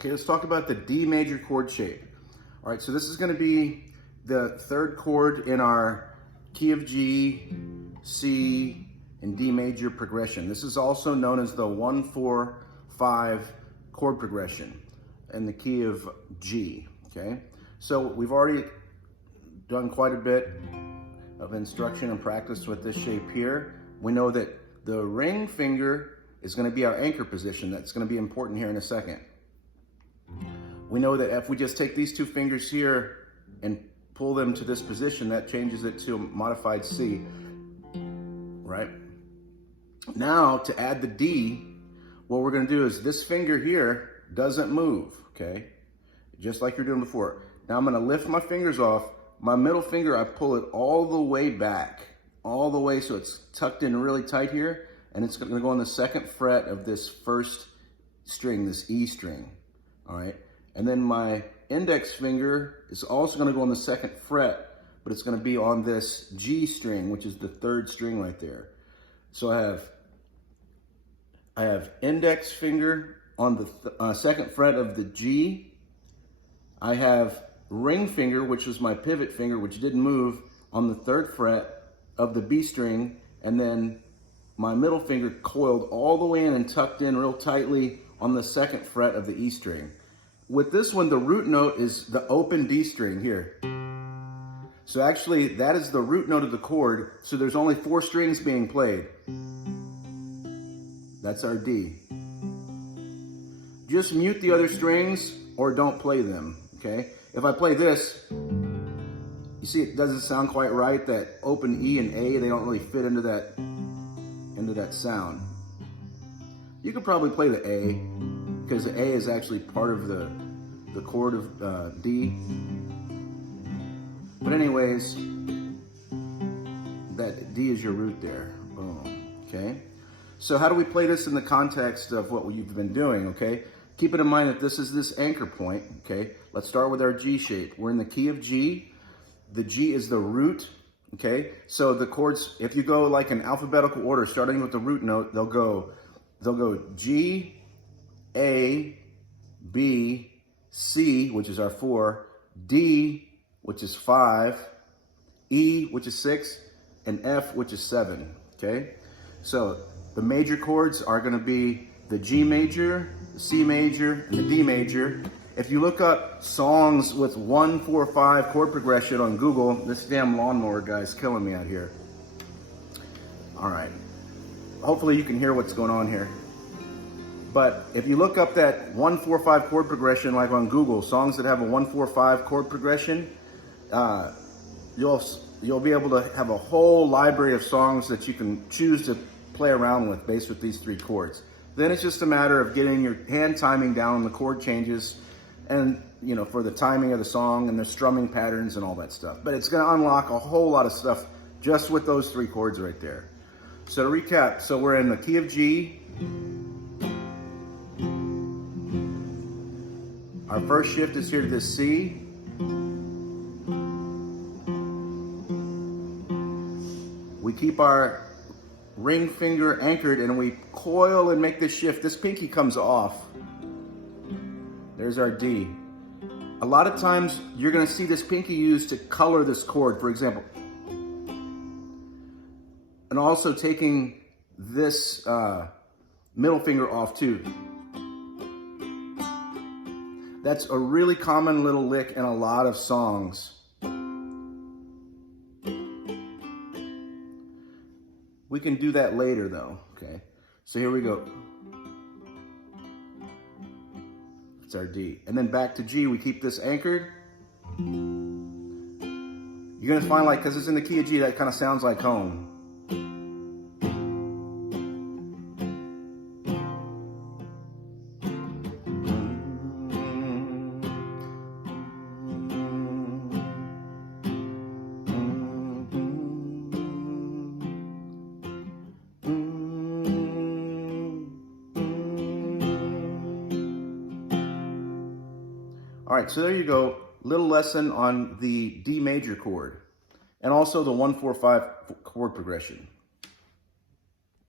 Okay, let's talk about the D major chord shape. All right, so this is going to be the third chord in our key of G, C, and D major progression. This is also known as the 1-4-5 chord progression in the key of G, okay? So we've already done quite a bit of instruction and practice with this shape here. We know that the ring finger is going to be our anchor position. That's going to be important here in a second. We know that if we just take these two fingers here and pull them to this position, that changes it to a modified C, right? Now, to add the D, what we're going to do is this finger here doesn't move, okay? Just like you're doing before. Now I'm going to lift my fingers off. My middle finger, I pull it all the way back, all the way so it's tucked in really tight here, and it's going to go on the second fret of this first string, this E string, all right? And then my index finger is also going to go on the second fret, but it's going to be on this G string, which is the third string right there. So I have index finger on the second fret of the G. I have ring finger, which was my pivot finger, which didn't move, on the third fret of the B string, and then my middle finger coiled all the way in and tucked in real tightly on the second fret of the E string. With this one, the root note is the open D string here. So actually, that is the root note of the chord, so there's only 4 strings being played. That's our D. Just mute the other strings or don't play them, okay? If I play this, you see it doesn't sound quite right, that open E and A, they don't really fit into that sound. You could probably play the A, because the A is actually part of the chord of D. But anyways, that D is your root there. Boom. Okay? So how do we play this in the context of what you've been doing, okay? Keep it in mind that this is this anchor point, okay? Let's start with our G shape. We're in the key of G. The G is the root, okay? So the chords, if you go like in alphabetical order, starting with the root note, they'll go G, A, B, C, which is our 4, D, which is 5, E, which is 6, and F, which is 7, okay? So the major chords are going to be the G major, the C major, and the D major. If you look up songs with 1-4-5 chord progression on Google, this damn lawnmower guy's killing me out here. All right. Hopefully you can hear what's going on here. But if you look up that 1-4-5 chord progression, like on Google, songs that have a 1-4-5 chord progression, you'll be able to have a whole library of songs that you can choose to play around with based with these 3 chords. Then it's just a matter of getting your hand timing down on the chord changes and, you know, for the timing of the song and the strumming patterns and all that stuff. But it's going to unlock a whole lot of stuff just with those 3 chords right there. So to recap, so we're in the key of G. Our first shift is here to this C. We keep our ring finger anchored and we coil and make this shift. This pinky comes off. There's our D. A lot of times you're going to see this pinky used to color this chord, for example. And also taking this middle finger off too. That's a really common little lick in a lot of songs. We can do that later though, okay? So here we go. It's our D. And then back to G, we keep this anchored. You're gonna find, like, because it's in the key of G, that kind of sounds like home. All right, so there you go. Little lesson on the D major chord and also the 1-4-5 chord progression.